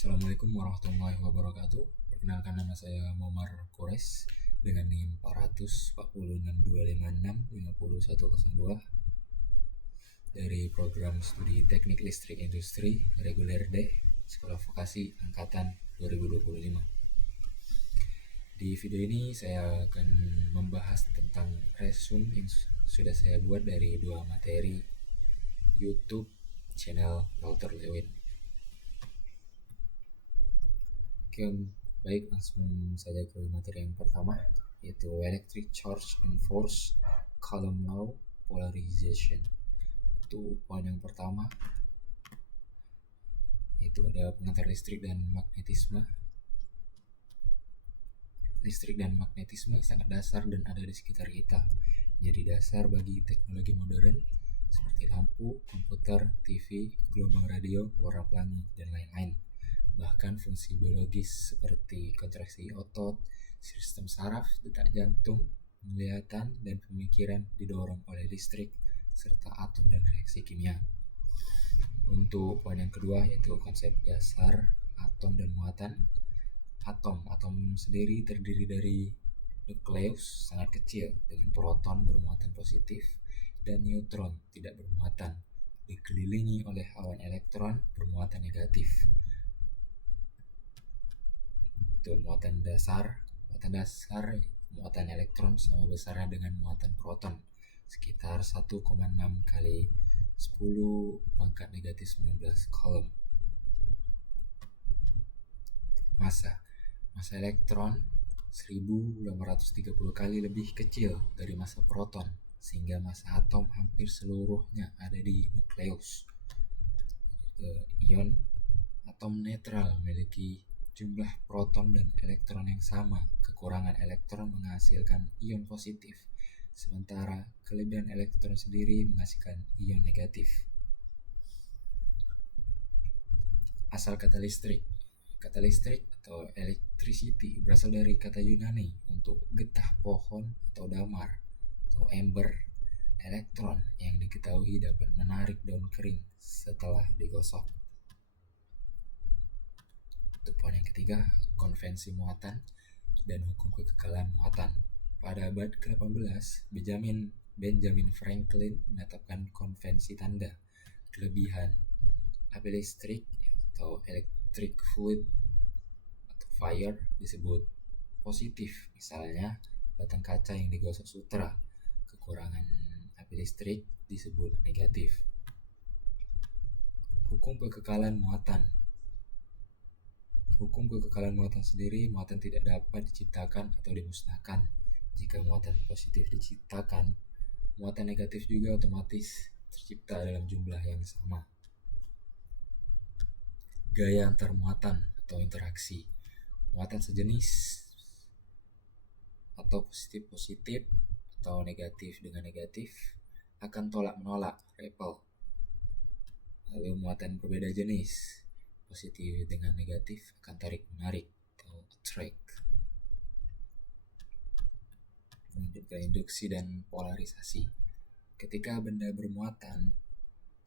Assalamualaikum warahmatullahi wabarakatuh. Perkenalkan, nama saya Momar Kores dengan NIM 44625650102 dari program studi Teknik Listrik Industri Reguler D, Sekolah Vokasi Angkatan 2025. Di video ini saya akan membahas tentang resume yang sudah saya buat dari dua materi YouTube channel Walter Lewin. Oke, baik, langsung saja ke materi yang pertama, yaitu Electric Charge and Force Coulomb Law Polarization. Itu poin yang pertama, yaitu ada pengantar listrik dan magnetisme. Listrik dan magnetisme sangat dasar dan ada di sekitar kita, jadi dasar bagi teknologi modern seperti lampu, komputer, TV, gelombang radio, warna pelangi, dan lain-lain. Bahkan fungsi biologis seperti kontraksi otot, sistem saraf, detak jantung, penglihatan, dan pemikiran didorong oleh listrik, serta atom dan reaksi kimia. Untuk poin yang kedua, yaitu konsep dasar atom dan muatan. Atom sendiri terdiri dari nukleus sangat kecil dengan proton bermuatan positif dan neutron tidak bermuatan, dikelilingi oleh awan elektron bermuatan negatif. Itu muatan dasar muatan elektron sama besarnya dengan muatan proton, sekitar 1,6 kali 10 pangkat negatif 19 Coulomb. Massa elektron 1830 kali lebih kecil dari massa proton, sehingga massa atom hampir seluruhnya ada di nukleus. Ion atom netral memiliki jumlah proton dan elektron yang sama. Kekurangan elektron menghasilkan ion positif, sementara kelebihan elektron sendiri menghasilkan ion negatif. Asal kata listrik. Kata listrik atau electricity berasal dari kata Yunani untuk getah pohon atau damar atau ember elektron yang diketahui dapat menarik daun kering setelah digosok. Untuk poin yang ketiga, konvensi muatan dan hukum kekekalan muatan. Pada abad ke-18, Benjamin Franklin menetapkan konvensi tanda. Kelebihan api listrik atau electric fluid atau fire disebut positif, misalnya batang kaca yang digosok sutra. Kekurangan api listrik disebut negatif. Hukum kekekalan muatan. Hukum kekekalan muatan sendiri, muatan tidak dapat diciptakan atau dimusnahkan. Jika muatan positif diciptakan, muatan negatif juga otomatis tercipta dalam jumlah yang sama. Gaya antar muatan atau interaksi. Muatan sejenis atau positif-positif atau negatif dengan negatif akan tolak-menolak, repel. Lalu muatan berbeda jenis, positif dengan negatif akan tarik-menarik atau attract. Lanjut ke induksi dan polarisasi. Ketika benda bermuatan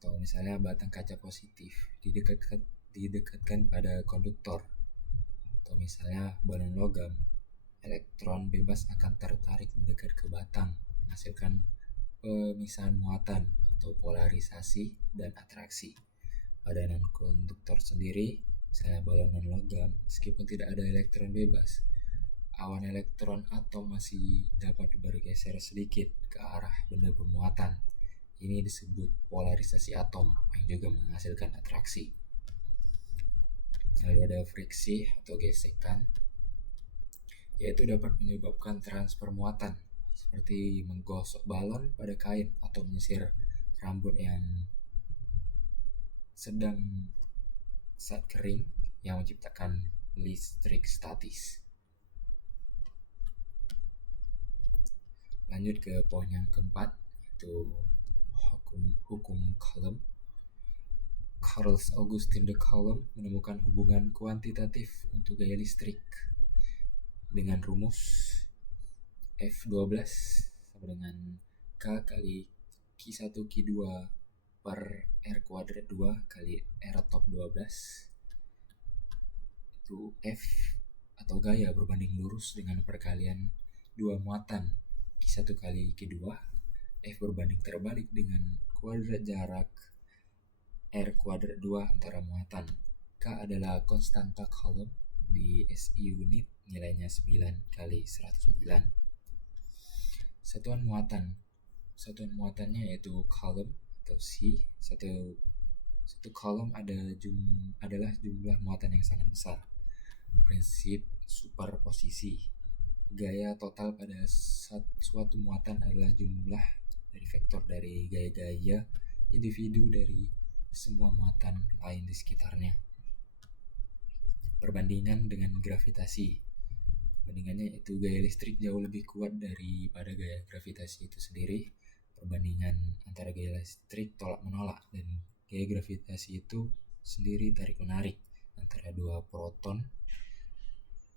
atau misalnya batang kaca positif didekatkan pada konduktor atau misalnya balon logam, elektron bebas akan tertarik mendekat ke batang, menghasilkan pemisahan muatan atau polarisasi dan atraksi. Pada non-konduktor sendiri, misalnya balon non-logam, meskipun tidak ada elektron bebas, awan elektron atom masih dapat bergeser sedikit ke arah benda bermuatan. Ini disebut polarisasi atom yang juga menghasilkan atraksi. Lalu ada friksi atau gesekan, yaitu dapat menyebabkan transfer muatan, seperti menggosok balon pada kain atau menyisir rambut yang sedang saat kering yang menciptakan listrik statis. Lanjut ke poin yang keempat, yaitu hukum Coulomb. Carl Augustin de Coulomb menemukan hubungan kuantitatif untuk gaya listrik dengan rumus F12 sama dengan K kali Q1 Q2 per R kuadrat 2 kali R top 12 yaitu F atau gaya berbanding lurus dengan perkalian dua muatan Q1 kali Q2. F berbanding terbalik dengan kuadrat jarak R kuadrat 2 antara muatan. K adalah konstanta Coulomb di SI unit, nilainya 9 kali 109. Satuan muatannya yaitu Coulomb atau C. Satu Coulomb adalah jumlah muatan yang sangat besar. Prinsip superposisi. Gaya total pada suatu muatan adalah jumlah dari vektor dari gaya-gaya individu dari semua muatan lain di sekitarnya. Perbandingan dengan gravitasi. Perbandingannya yaitu gaya listrik jauh lebih kuat daripada gaya gravitasi itu sendiri. Perbandingan antara gaya listrik tolak-menolak dan gaya gravitasi itu sendiri tarik-menarik antara dua proton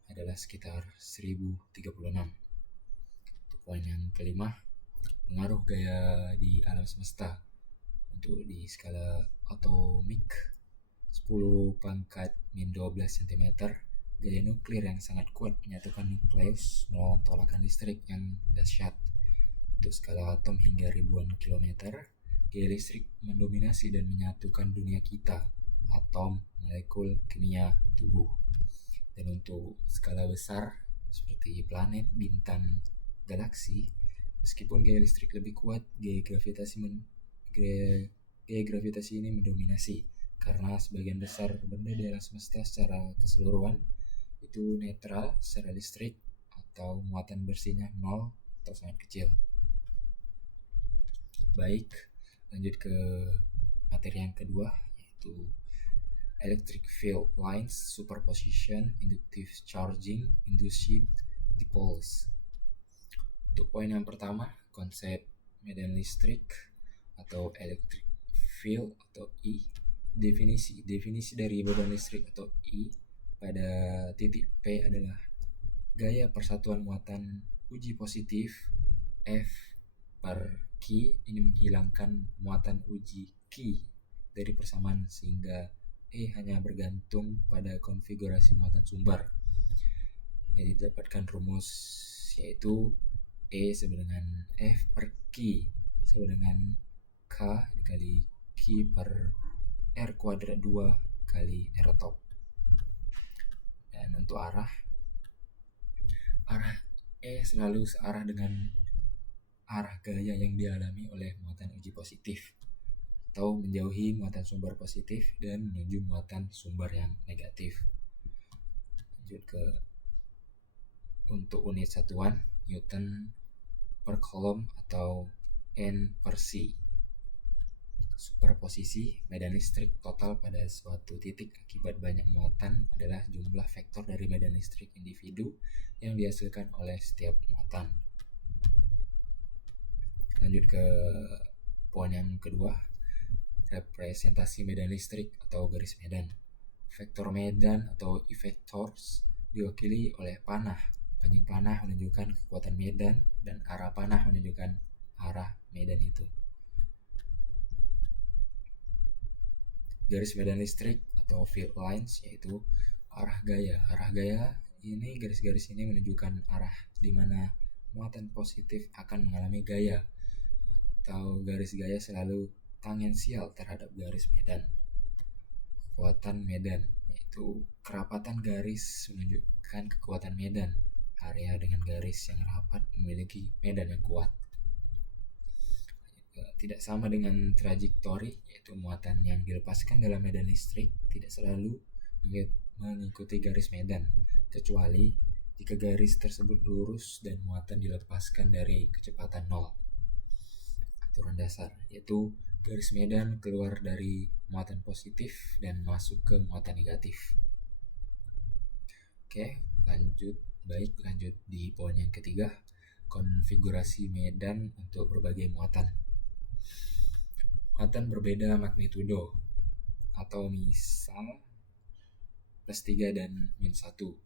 adalah sekitar 1036. Untuk poin yang kelima, pengaruh gaya di alam semesta. Untuk di skala atomik 10⁻⁻12 cm, gaya nuklir yang sangat kuat menyatukan nukleus melawan tolakan listrik yang dahsyat. Untuk skala atom hingga ribuan kilometer, gaya listrik mendominasi dan menyatukan dunia kita, atom, molekul, kimia, tubuh. Dan untuk skala besar seperti planet, bintang, galaksi, meskipun gaya listrik lebih kuat, gaya gravitasi ini mendominasi karena sebagian besar benda di alam semesta secara keseluruhan itu netral secara listrik atau muatan bersihnya 0 atau sangat kecil. Baik, lanjut ke materi yang kedua, yaitu electric field lines, superposition, inductive charging, induced dipoles. Untuk poin yang pertama, konsep medan listrik atau electric field atau E. Definisi dari medan listrik atau E pada titik P adalah gaya persatuan muatan uji positif F per Q ini menghilangkan muatan uji Q dari persamaan sehingga E hanya bergantung pada konfigurasi muatan sumber. Yang didapatkan rumus yaitu E sama dengan F per Q sama dengan K dikali Q per R kuadrat 2 kali R top. Dan untuk arah E selalu searah dengan arah gaya yang dialami oleh muatan uji positif atau menjauhi muatan sumber positif dan menuju muatan sumber yang negatif. Lanjut ke untuk unit satuan Newton per Coulomb atau N per C. Superposisi medan listrik total pada suatu titik akibat banyak muatan adalah jumlah vektor dari medan listrik individu yang dihasilkan oleh setiap muatan. Lanjut ke poin yang kedua, representasi medan listrik atau garis medan. Vektor medan atau effectors diwakili oleh panah. Panjang panah menunjukkan kekuatan medan dan arah panah menunjukkan arah medan itu. Garis medan listrik atau field lines yaitu arah gaya. Arah gaya ini, garis-garis ini menunjukkan arah di mana muatan positif akan mengalami gaya, atau garis gaya selalu tangensial terhadap garis medan. Kekuatan medan yaitu kerapatan garis menunjukkan kekuatan medan. Area dengan garis yang rapat memiliki medan yang kuat. Tidak sama dengan trajektori, yaitu muatan yang dilepaskan dalam medan listrik tidak selalu mengikuti garis medan, kecuali jika garis tersebut lurus dan muatan dilepaskan dari kecepatan 0. Aturan dasar yaitu garis medan keluar dari muatan positif dan masuk ke muatan negatif. Oke, lanjut di poin yang ketiga, konfigurasi medan untuk berbagai muatan. Muatan berbeda magnitudo, atau misal +3 dan -1.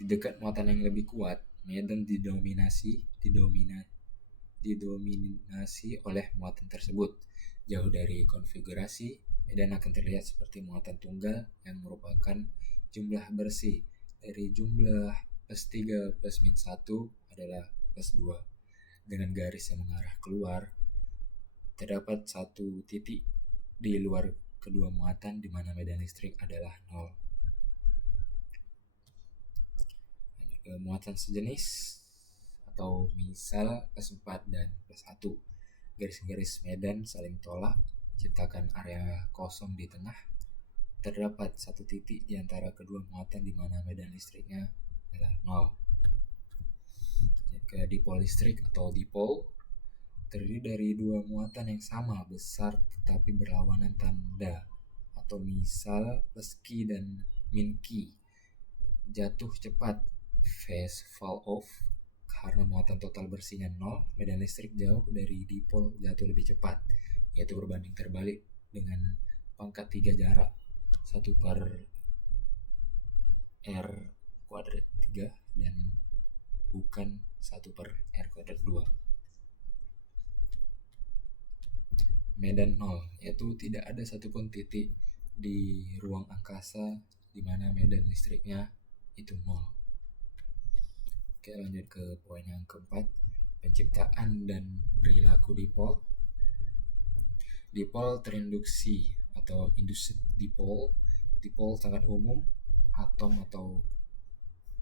Di dekat muatan yang lebih kuat, medan didominasi oleh muatan tersebut. Jauh dari konfigurasi, medan akan terlihat seperti muatan tunggal yang merupakan jumlah bersih dari jumlah plus 3 plus min 1 adalah plus 2 dengan garis yang mengarah keluar. Terdapat satu titik di luar kedua muatan di mana medan listrik adalah 0. Muatan sejenis atau misal plus 4 dan plus 1. Garis-garis medan saling tolak menciptakan area kosong di tengah. Terdapat satu titik di antara kedua muatan di mana medan listriknya adalah 0. Dipol listrik atau dipol terdiri dari dua muatan yang sama besar tetapi berlawanan tanda, atau misal plus Q dan min Q. Jatuh cepat, phase fall off, karena muatan total bersihnya 0, medan listrik jauh dari dipol jatuh lebih cepat, yaitu berbanding terbalik dengan pangkat 3 jarak 1 per R kuadrat 3 dan bukan 1 per R kuadrat 2. Medan 0, yaitu tidak ada satupun titik di ruang angkasa di mana medan listriknya itu 0. Oke, lanjut ke poin yang keempat, penciptaan dan perilaku dipol. Dipol terinduksi atau induced dipol. Dipol sangat umum, atom atau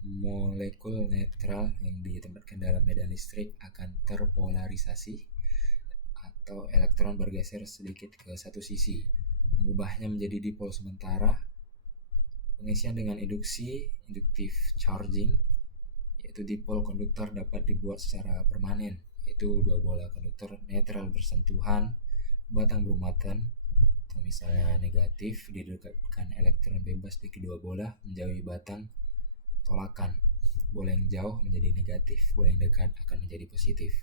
molekul netral yang ditempatkan dalam medan listrik akan terpolarisasi atau elektron bergeser sedikit ke satu sisi, mengubahnya menjadi dipol sementara. Pengisian dengan induksi, inductive charging, yaitu dipol konduktor dapat dibuat secara permanen, yaitu dua bola konduktor netral bersentuhan, batang bermuatan, atau misalnya negatif, didekatkan elektron bebas di kedua bola menjauhi batang tolakan. Bola yang jauh menjadi negatif, bola yang dekat akan menjadi positif.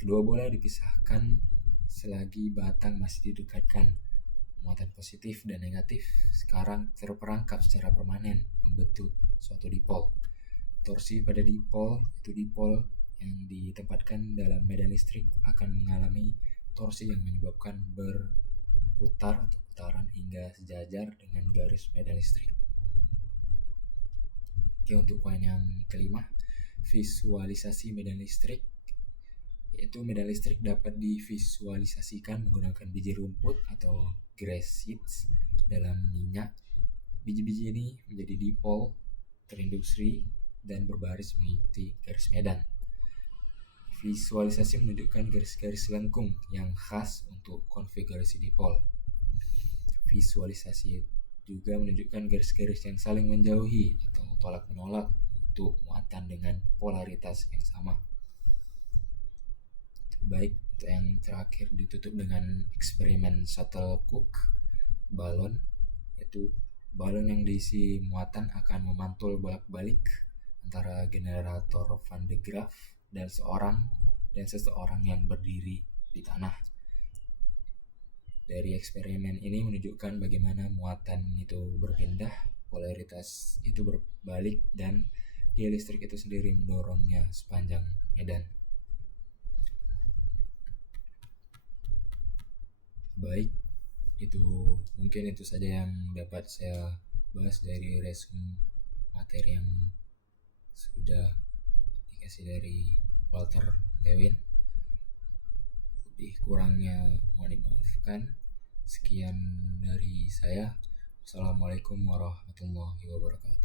Kedua bola dipisahkan selagi batang masih didekatkan. Muatan positif dan negatif sekarang terperangkap secara permanen membentuk suatu dipol. Torsi pada dipol, itu dipol yang ditempatkan dalam medan listrik akan mengalami torsi yang menyebabkan berputar atau putaran hingga sejajar dengan garis medan listrik. Oke, untuk poin yang kelima, visualisasi medan listrik, yaitu medan listrik dapat divisualisasikan menggunakan biji rumput atau grass seeds dalam minyak. Biji-biji ini menjadi dipol terinduksi dan berbaris mengikuti garis medan. Visualisasi menunjukkan garis-garis lengkung yang khas untuk konfigurasi dipol. Visualisasi juga menunjukkan garis-garis yang saling menjauhi atau tolak-menolak untuk muatan dengan polaritas yang sama. Baik, untuk yang terakhir ditutup dengan eksperimen Shuttlecock balon, yaitu balon yang diisi muatan akan memantul bolak-balik antara generator Van de Graaff dan seseorang yang berdiri di tanah. Dari eksperimen ini menunjukkan bagaimana muatan itu berpindah, polaritas itu berbalik, dan gaya listrik itu sendiri mendorongnya sepanjang medan. Baik, mungkin itu saja yang dapat saya bahas dari resume materi yang sudah dikasih dari Walter Lewin. Lebih kurangnya mohon dimaafkan. Sekian dari saya. Assalamualaikum warahmatullahi wabarakatuh.